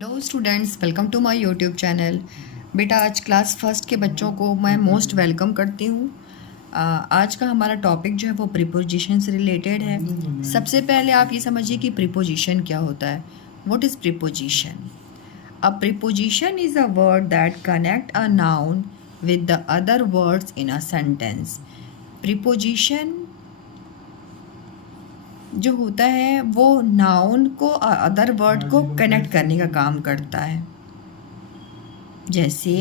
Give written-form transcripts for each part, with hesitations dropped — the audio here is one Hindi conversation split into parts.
Hello students, welcome to my YouTube channel. बेटा, आज क्लास फर्स्ट के बच्चों को मैं मोस्ट वेलकम करती हूँ। आज का हमारा टॉपिक जो है वो प्रीपोजिशन से रिलेटेड है। सबसे पहले आप ये समझिए कि प्रीपोजिशन क्या होता है। What is preposition? A preposition is a word that connect a noun with the other words in a sentence. Preposition जो होता है वो नाउन को अदर वर्ड को कनेक्ट करने का काम करता है। जैसे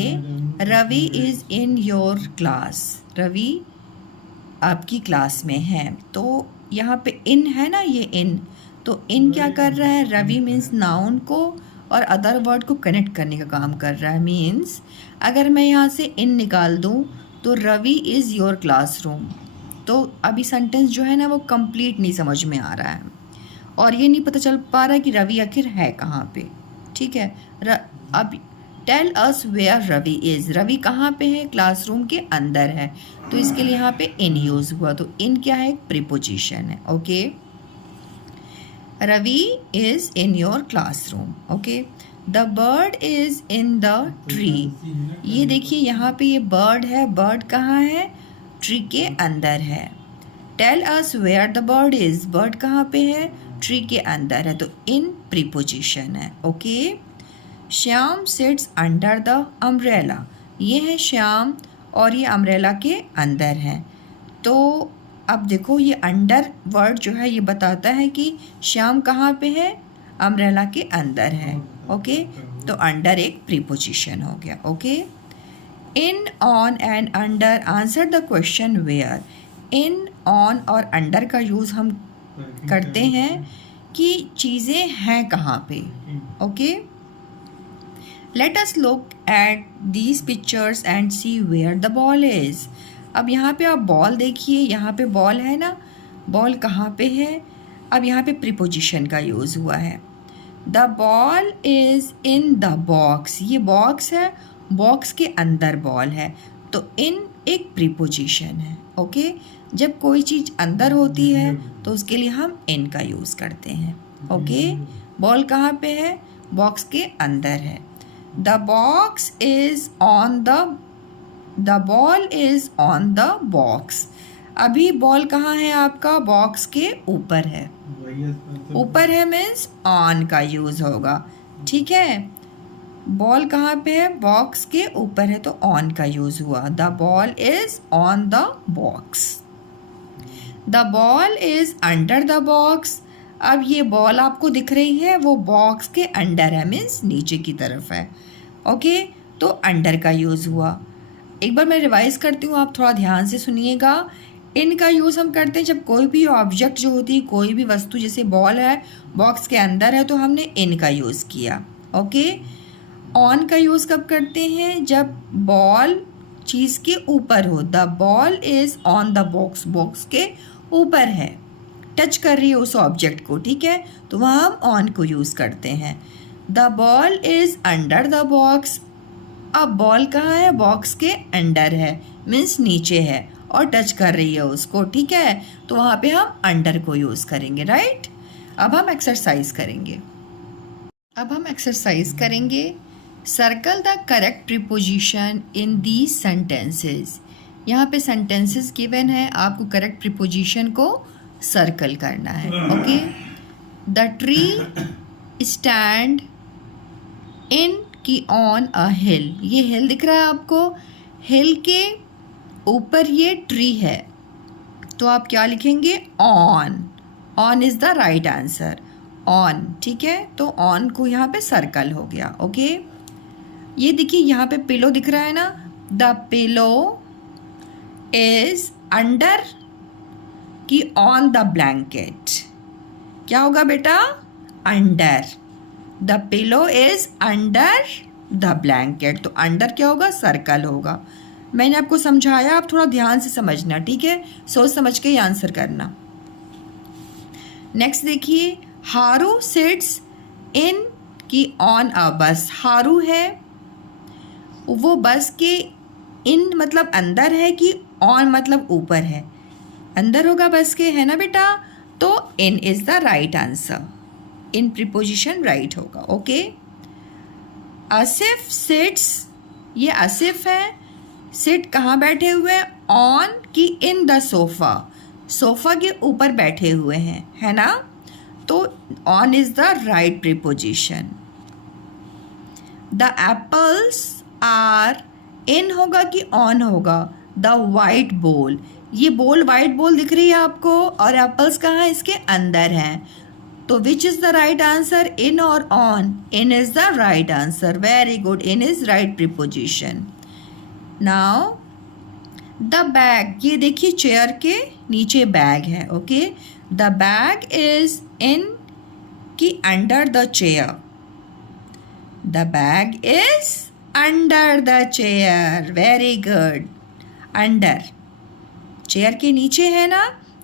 Ravi is in your class, Ravi आपकी क्लास में है। तो यहाँ पे इन है ना, ये इन, तो इन क्या कर रहा है? रवि मीन्स नाउन को और अदर वर्ड को कनेक्ट करने का काम कर रहा है। मीन्स अगर मैं यहाँ से इन निकाल दूँ तो रवि इज़ योर क्लासरूम, तो अभी सेंटेंस जो है ना वो कंप्लीट नहीं समझ में आ रहा है और ये नहीं पता चल पा रहा है कि रवि आखिर है कहाँ पे। ठीक है, अब tell us where Ravi is, Ravi कहाँ पे है? क्लासरूम के अंदर है, तो इसके लिए यहाँ पे इन यूज़ हुआ। तो इन क्या है? एक प्रीपोजिशन है। Okay, Ravi is in your classroom. Okay, the bird is in the tree. ये देखिए यहाँ पे ये बर्ड है, बर्ड कहाँ है? ट्री के अंदर है। Tell us where the bird is, bird कहाँ पे है? ट्री के अंदर है, तो इन प्रीपोजिशन है। Okay, Shyam sits under the umbrella, ये है श्याम और ये अम्ब्रेला के अंदर है। तो अब देखो ये अंडर वर्ड जो है ये बताता है कि श्याम कहाँ पे है? अम्ब्रेला के अंदर है। ओके, तो अंडर एक प्रीपोजिशन हो गया। Okay, in, on and under answer the question where. In, on और अंडर का यूज़ हम करते हैं कि चीज़ें हैं कहाँ पे। Okay, let us look at these pictures and see where the ball is. अब यहाँ पे आप बॉल देखिए, यहाँ पे बॉल है ना, बॉल कहाँ पे है? अब यहाँ पे प्रीपोजिशन का यूज़ हुआ है। The ball is in the box, ये बॉक्स है, बॉक्स के अंदर बॉल है, तो इन एक प्रीपोजिशन है। ओके, जब कोई चीज़ अंदर होती है तो उसके लिए हम इन का यूज़ करते हैं। ओके, बॉल कहाँ पे है? बॉक्स के अंदर है। The box is on the ball is on the box. अभी बॉल कहाँ है आपका? बॉक्स के ऊपर है। ऊपर है मीन्स ऑन का यूज़ होगा। ठीक है, बॉल कहाँ पे है? बॉक्स के ऊपर है, तो ऑन का यूज़ हुआ। The ball is on the box. The ball is under the box. अब ये बॉल आपको दिख रही है, वो बॉक्स के अंडर है, मीन्स नीचे की तरफ है। ओके, तो अंडर का यूज़ हुआ। एक बार मैं रिवाइज करती हूँ, आप थोड़ा ध्यान से सुनिएगा। इन का यूज़ हम करते हैं जब कोई भी ऑब्जेक्ट जो होती है, कोई भी वस्तु, जैसे बॉल है बॉक्स के अंदर है तो हमने इन का यूज़ किया। ओके, ऑन का यूज़ कब करते हैं? जब बॉल चीज़ के ऊपर हो। The ball is on the box, box के ऊपर है, टच कर रही है उस ऑब्जेक्ट को। ठीक है, तो वहाँ हम ऑन को यूज़ करते हैं। The ball is under the box. अब बॉल कहाँ है? बॉक्स के अंडर है, मीन्स नीचे है और टच कर रही है उसको। ठीक है, तो वहाँ पे हम अंडर को यूज़ करेंगे। राइट, अब हम एक्सरसाइज करेंगे। Circle the correct preposition in these sentences. यहाँ पे सेंटेंसेस गिवन है, आपको करेक्ट प्रीपोजिशन को सर्कल करना है। Okay, the tree stand in की ऑन अ हिल, ये हिल दिख रहा है आपको, हिल के ऊपर ये ट्री है, तो आप क्या लिखेंगे? On. On is the right answer, on. ठीक है, तो ऑन को यहाँ पे सर्कल हो गया। ओके, ये देखिए यहाँ पे पिलो दिख रहा है ना, द पिलो इज अंडर की ऑन द ब्लैंकेट। क्या होगा बेटा? Under. The pillow is under the blanket, तो अंडर क्या होगा? सर्कल होगा। मैंने आपको समझाया, आप थोड़ा ध्यान से समझना। ठीक है, सोच समझ के ही आंसर करना। नेक्स्ट देखिए, हारू सिट्स इन की ऑन अ बस। हारू है, वो बस के इन मतलब अंदर है कि ऑन मतलब ऊपर है? अंदर होगा बस के, है ना बेटा, तो in is the right answer. In preposition right होगा। ओके, आसिफ सिट्स, ये आसिफ है, सिट कहाँ बैठे हुए हैं, ऑन की इन द सोफ़ा, सोफ़ा के ऊपर बैठे हुए हैं, है ना। तो on is the right preposition. The apples are, in होगा कि ऑन होगा, द वाइट बोल, ये बोल वाइट बोल दिख रही है आपको, और एप्पल्स कहाँ है, इसके अंदर हैं। तो which is the right answer, in और on, in is the right answer, very good, in is right preposition. Now the bag, ये देखिए चेयर के नीचे बैग है, okay. The bag is in की under the chair, the bag is under the chair, very good. Under, chair के नीचे है ना,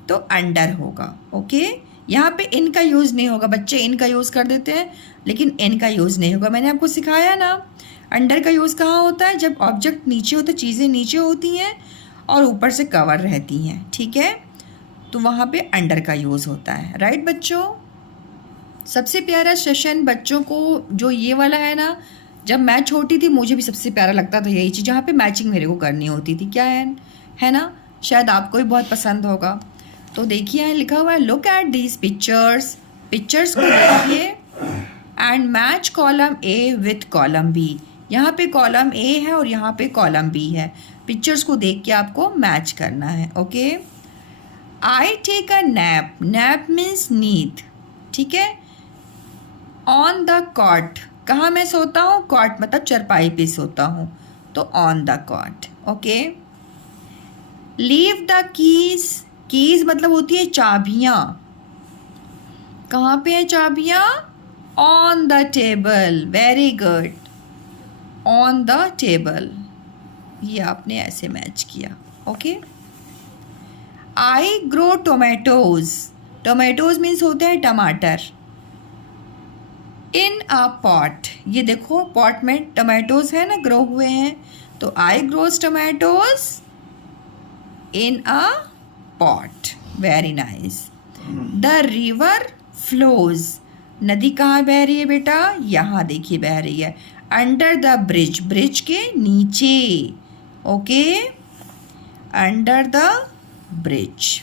तो अंडर होगा, ओके। यहाँ पे इन का यूज़ नहीं होगा, बच्चे इन का यूज़ कर देते हैं, लेकिन इन का यूज़ नहीं होगा। मैंने आपको सिखाया ना, अंडर का यूज़ कहाँ होता है, जब ऑब्जेक्ट नीचे होता है, चीज़ें नीचे होती हैं और ऊपर से कवर रहती हैं, ठीक है, तो वहाँ पे अंडर का यूज़ होता है, राइट बच्चों। सबसे प्यारा सेशन बच्चों को जो ये वाला है ना, जब मैं छोटी थी मुझे भी सबसे प्यारा लगता था यही चीज़, जहाँ पे मैचिंग मेरे को करनी होती थी, क्या है ना, शायद आपको भी बहुत पसंद होगा। तो देखिए यहाँ लिखा हुआ है, look at these pictures, pictures को देखिए, and match column A with column B, यहाँ पे कॉलम ए है और यहाँ पे कॉलम बी है, पिक्चर्स को देख के आपको मैच करना है, okay. I take a nap, nap means नींद, ठीक है। ऑन द कॉट, कहाँ मैं सोता हूँ, कॉट मतलब चरपाई पे सोता हूँ, तो on the cot, okay. Leave the keys, keys मतलब होती है चाबियाँ, कहाँ पे है चाबियाँ, on the table, very good, on the table, ये आपने ऐसे मैच किया, okay. I grow tomatoes, tomatoes means होते हैं टमाटर, इन अ पॉट, ये देखो पॉट में टोमेटोज है ना, ग्रो हुए हैं, तो I grows tomatoes in a pot, very nice. The river flows, नदी कहाँ बह रही है बेटा, यहाँ देखिए बह रही है, अंडर द ब्रिज, ब्रिज के नीचे, okay, under the bridge.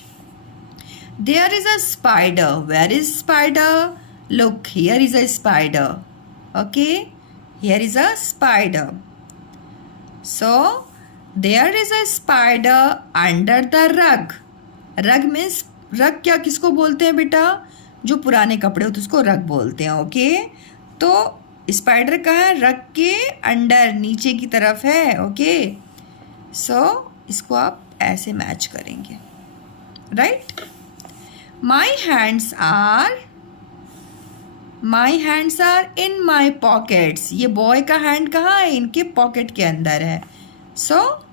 There is a spider, where is spider, look here is a spider, okay, here is a spider, so there is a spider under the rug, rug means रग क्या किसको बोलते हैं बेटा, जो पुराने कपड़े होते हैं उसको रग बोलते हैं, ओके। तो स्पाइडर कहाँ है, रग के अंडर नीचे की तरफ है, ओके। सो इसको आप ऐसे मैच करेंगे, right. My hands are, my hands are in my pockets, ये बॉय का हैंड कहाँ है, इनके पॉकेट के अंदर है, so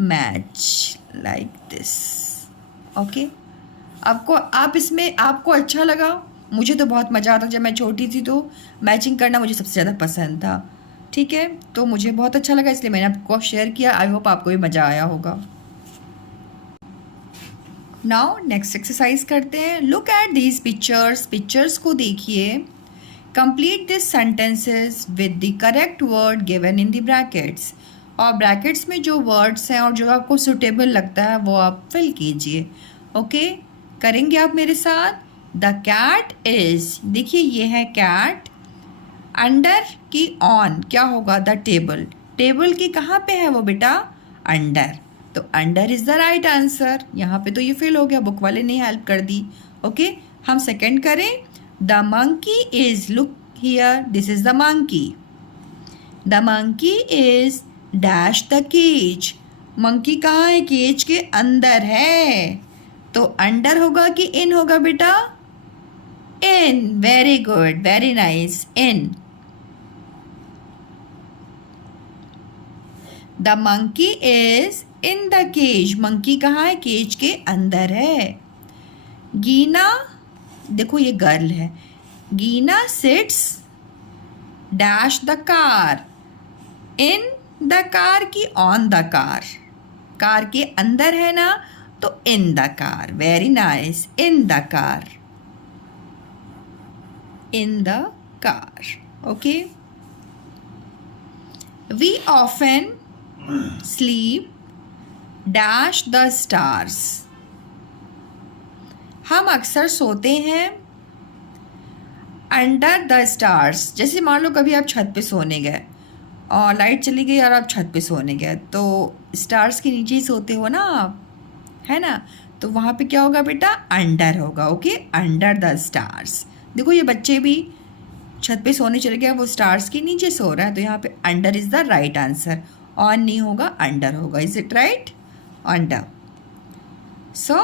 match like this, okay. आपको आप इसमें आपको अच्छा लगा, मुझे तो बहुत मज़ा आता, जब मैं छोटी थी तो मैचिंग करना मुझे सबसे ज़्यादा पसंद था, ठीक है, तो मुझे बहुत अच्छा लगा इसलिए मैंने आपको शेयर किया। आई होप आपको भी मज़ा आया होगा। नाउ नेक्स्ट एक्सरसाइज करते हैं। Look at these pictures, pictures को देखिए, complete this sentences with the correct word given in the brackets, और ब्रैकेट्स में जो वर्ड्स हैं और जो आपको सुटेबल लगता है वो आप फिल कीजिए, ओके। करेंगे आप मेरे साथ। द कैट इज़, देखिए ये है कैट, अंडर की ऑन क्या होगा, द टेबल, टेबल की कहाँ पे है वो बेटा, अंडर, तो under is the right answer. यहाँ पे तो ये फिल हो गया, बुक वाले ने हेल्प कर दी, ओके। हम सेकंड करें। The monkey is, look here, this is the monkey, the monkey is dash the cage, monkey कहाँ है, केज के अंदर है, तो अंडर होगा कि इन होगा बेटा, in, very good, very nice, in. The monkey is in the cage, monkey कहाँ है, केज के अंदर है। गीना, देखो ये गर्ल है, Gina sits dash the car, in the car की ऑन द कार, कार के अंदर है ना, तो in the car, very nice, in the car, in the car, okay. We often sleep dash the stars. हम अक्सर सोते हैं अंडर द स्टार्स। जैसे मान लो कभी आप छत पे सोने गए और लाइट चली गई और आप छत पे सोने गए, तो स्टार्स के नीचे ही सोते हो ना आप, है ना? तो वहाँ पे क्या होगा बेटा? अंडर होगा। Okay, under the stars. देखो ये बच्चे भी छत पे सोने चले गए, वो स्टार्स के नीचे सो रहा है, तो यहाँ पे under is the right answer. On नहीं होगा, अंडर होगा। Is it right? अंडर। सो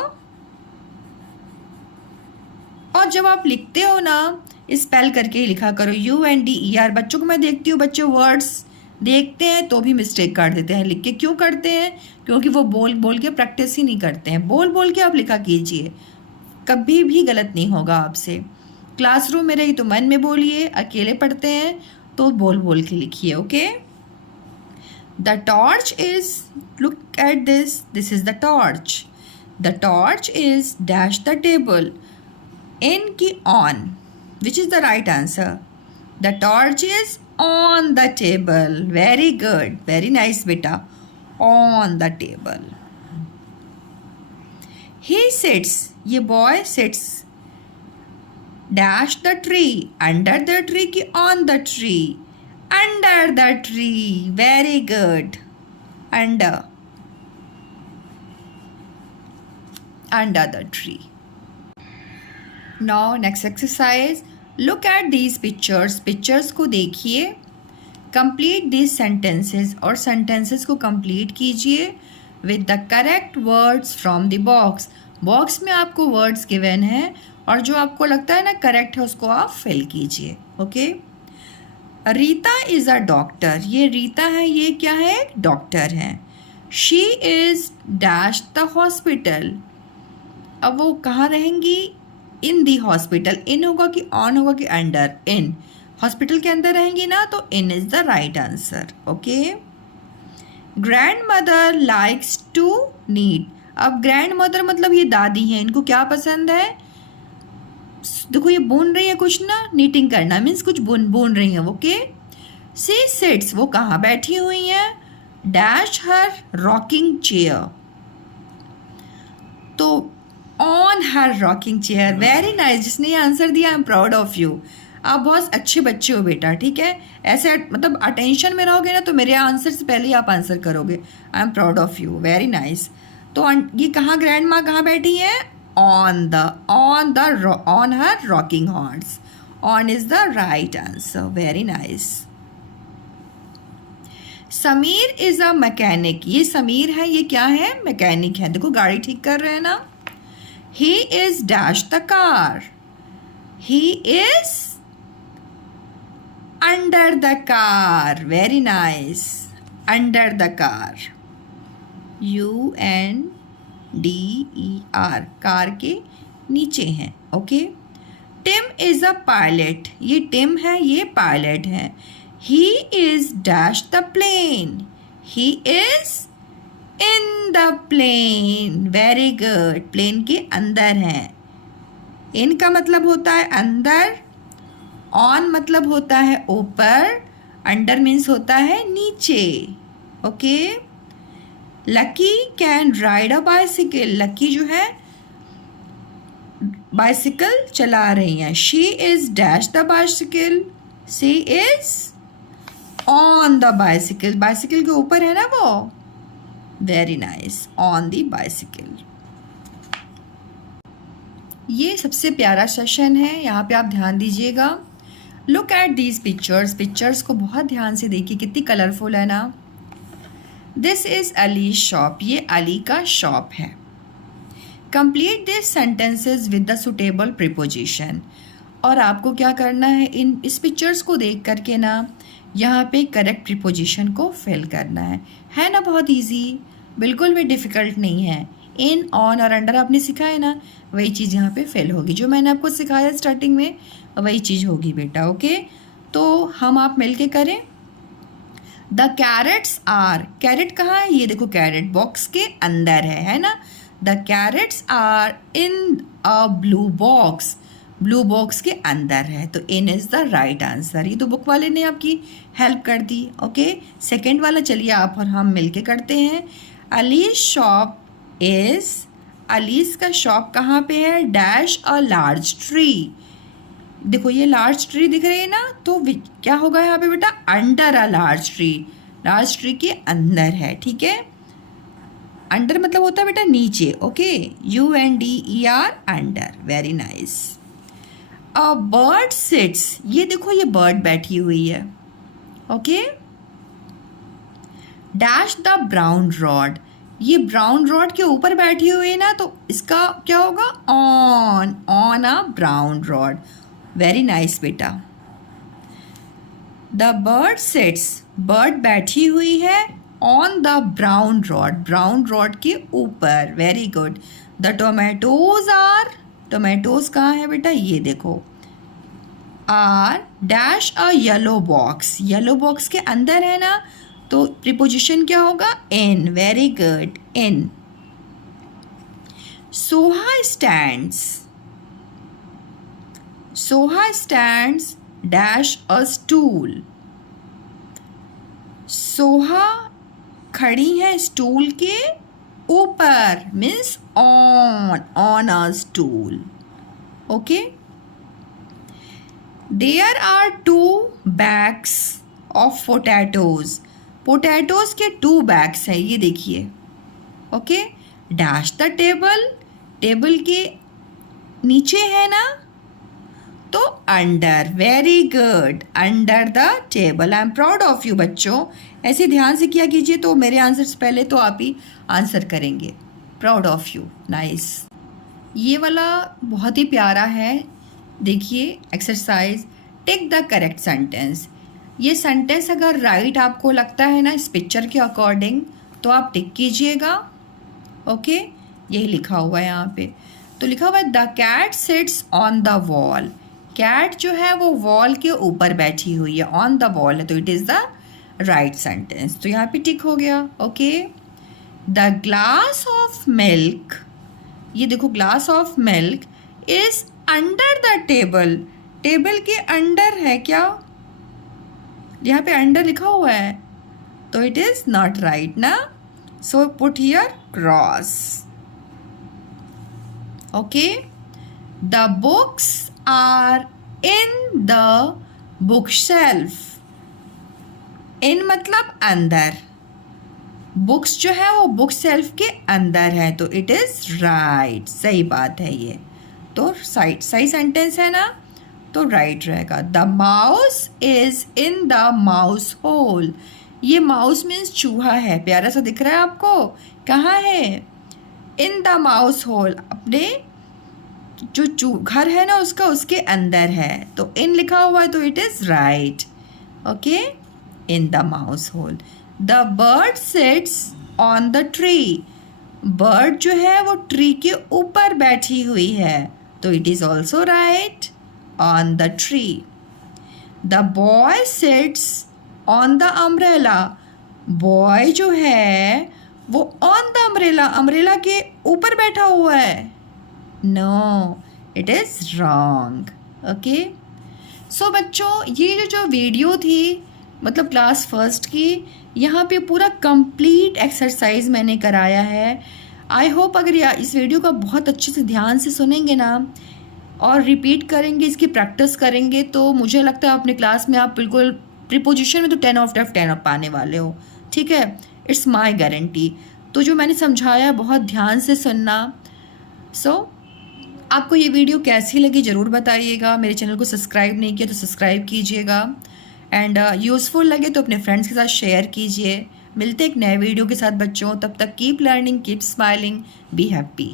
और जब आप लिखते हो ना, स्पेल करके ही लिखा करो, UNDER। बच्चों को मैं देखती हूँ, बच्चे वर्ड्स देखते हैं तो भी मिस्टेक कर देते हैं लिख के। क्यों करते हैं? क्योंकि वो बोल बोल के प्रैक्टिस ही नहीं करते हैं। बोल बोल के आप लिखा कीजिए, कभी भी गलत नहीं होगा आपसे। क्लासरूम में रही तो मन में बोलिए, अकेले पढ़ते हैं तो बोल बोल के लिखिए। Okay, the torch is, look at this is the torch. The torch is dash the table. In की on, which is the right answer? The torch is on the table. Very good. Very nice, beta. On the table. He sits. ये boy sits. Dash the tree. Under the tree की on the tree. Under the tree. Very good. Under. Under the tree. Now next exercise. Look at these pictures. Pictures को देखिए, कंप्लीट दीज सेंटेंसेस, और सेंटेंसेस को कंप्लीट कीजिए with the correct words from the box. Box में आपको वर्ड्स गिवन हैं और जो आपको लगता है ना करेक्ट है उसको आप फिल कीजिए। Okay, Rita is a doctor. ये रीता है, ये क्या है? डॉक्टर है। She is dash the hospital. अब वो कहाँ रहेंगी? इन दी हॉस्पिटल। इन होगा कि ऑन होगा कि अंडर? इन। हॉस्पिटल के अंदर रहेंगी ना, तो in is the right answer. Okay, grandmother likes to knit. अब ग्रैंड मदर मतलब ये दादी हैं, इनको क्या पसंद है? देखो ये बुन रही है कुछ ना, नीटिंग करना मीन्स कुछ बुन रही है। ओके, सी सिट्स, वो कहाँ बैठी हुई है? Dash her rocking chair. तो on her rocking chair. Very nice. जिसने ये आंसर दिया, I am proud of you. आप बहुत अच्छे बच्चे हो बेटा, ठीक है? ऐसे मतलब अटेंशन में रहोगे ना तो मेरे आंसर से पहले ही आप आंसर करोगे। आई am proud of you. Very nice. तो ये कहाँ ग्रैंड माँ कहाँ बैठी है? On her rocking horse. On is the right answer. Very nice. Sameer is a mechanic. ये समीर है, ये क्या है? मैकेनिक है। देखो गाड़ी ठीक कर रहे हैं ना। He is dash the car. He is under the car. Very nice. Under the car. UNDER. Car के नीचे हैं। Okay, Tim is a pilot. ये टिम है, ये पायलट है। He is dash the plane. He is in the plane. Very good. Plane के अंदर है। इन का मतलब होता है अंदर, ऑन मतलब होता है ऊपर, अंडर मीन्स होता है नीचे। Okay, lucky can ride a bicycle. Lucky जो है बाइसिकल चला रही हैं। She is dash the bicycle. She is on the bicycle. Bicycle के ऊपर है ना वो। Very nice. On the bicycle. ये सबसे प्यारा सेशन है, यहाँ पे आप ध्यान दीजिएगा। Look at these pictures. Pictures को बहुत ध्यान से देखिए, कितनी कलरफुल है ना। This is Ali shop. ये अली का शॉप है। Complete this sentences with the suitable preposition. और आपको क्या करना है, इस पिक्चर्स को देख करके ना यहाँ पे करेक्ट प्रीपोजिशन को फिल करना है ना। बहुत इजी, बिल्कुल भी डिफ़िकल्ट नहीं है। इन, ऑन और अंडर आपने सीखा है ना, वही चीज़ यहाँ पे फिल होगी। जो मैंने आपको सिखाया स्टार्टिंग में वही चीज़ होगी बेटा। ओके, तो हम आप मिल के करें। The carrots are. कैरेट कहाँ है? ये देखो, कैरेट बॉक्स के अंदर है ना। The carrots are in a blue box. Blue box के अंदर है, तो in is the right answer. ये तो बुक वाले ने आपकी हेल्प कर दी। ओके, सेकेंड वाला चलिए आप और हम मिलके करते हैं। अलीज शॉप इज़, अलीज का शॉप कहाँ पे है? Dash a large tree. देखो ये लार्ज ट्री दिख रही है ना, तो क्या होगा यहाँ पे बेटा? Under a large tree, large tree के अंदर है। ठीक है, अंडर मतलब होता है बेटा नीचे। Okay, UNDER, under. Very nice. A bird sits, ये देखो ये बर्ड बैठी हुई है। Okay, dash the brown rod, ये ब्राउन रॉड के ऊपर बैठी हुई है ना, तो इसका क्या होगा? On a brown rod. Very nice बेटा। द बर्ड सिट्स, बर्ड बैठी हुई है on the brown rod, brown rod के ऊपर। Very good. The tomatoes are, tomatoes कहाँ है बेटा? ये देखो, are dash a yellow box, yellow box के अंदर है ना, तो प्रीपोजिशन क्या होगा? In. Very good, in. Soha stands, Soha stands dash a stool, Soha खड़ी है स्टूल के ऊपर, means on a stool. Okay, there are 2 bags of potatoes, potatoes के 2 bags है, ये देखिए। Okay, dash the table, table के नीचे है ना, तो under. Very good, under the table. I am proud of you बच्चों, ऐसे ध्यान से किया कीजिए तो मेरे आंसर से पहले तो आप ही आंसर करेंगे। Proud of you, nice. ये वाला बहुत ही प्यारा है। देखिए exercise, tick the correct sentence. ये सेंटेंस अगर राइट आपको लगता है ना इस पिक्चर के अकॉर्डिंग, तो आप टिक कीजिएगा। ओके, यही लिखा हुआ है यहाँ पे। तो लिखा हुआ है the cat sits on the wall, cat जो है वो वॉल के ऊपर बैठी हुई है, ऑन द वॉल है, तो it is the right sentence. तो यहाँ पे टिक हो गया। Okay, the glass of milk, ये देखो glass of milk is under the table, table के अंडर है क्या? यहाँ पे अंडर लिखा हुआ है, तो इट इज नॉट राइट ना, so put here cross. Okay, the books are in the bookshelf, in मतलब अंदर, बुक्स जो है वो बुक शेल्फ के अंदर है, तो इट इज राइट, सही बात है ये। तो सही सेंटेंस है ना, तो राइट रहेगा। The mouse is in the mouse hole, ये माउस मीन्स चूहा है, प्यारा सा दिख रहा है आपको, कहाँ है? इन द माउस होल, अपने जो घर है ना उसका, उसके अंदर है, तो इन लिखा हुआ है, तो it is right. Okay, in the mouse hole. The bird sits on the tree, bird जो है वो ट्री के ऊपर बैठी हुई है, तो it is also right, on the tree. The boy seats on the umbrella, boy जो है वो ऑन द अम्ब्रेला, अम्ब्रेला के ऊपर बैठा हुआ है, no, it is wrong. Okay, so बच्चों ये जो वीडियो थी मतलब क्लास फर्स्ट की, यहाँ पे पूरा कंप्लीट एक्सरसाइज मैंने कराया है। आई होप अगर इस वीडियो का बहुत अच्छे से ध्यान से सुनेंगे ना और रिपीट करेंगे, इसकी प्रैक्टिस करेंगे, तो मुझे लगता है अपने क्लास में आप बिल्कुल प्रीपोजिशन में तो 10 आउट ऑफ 10 पाने वाले हो। ठीक है, इट्स माई गारंटी। तो जो मैंने समझाया बहुत ध्यान से सुनना। सो आपको ये वीडियो कैसी लगी ज़रूर बताइएगा। मेरे चैनल को सब्सक्राइब नहीं किया तो सब्सक्राइब कीजिएगा, एंड यूज़फुल लगे तो अपने फ्रेंड्स के साथ शेयर कीजिए। मिलते एक नए वीडियो के साथ बच्चों, तब तक keep learning, keep smiling, be happy.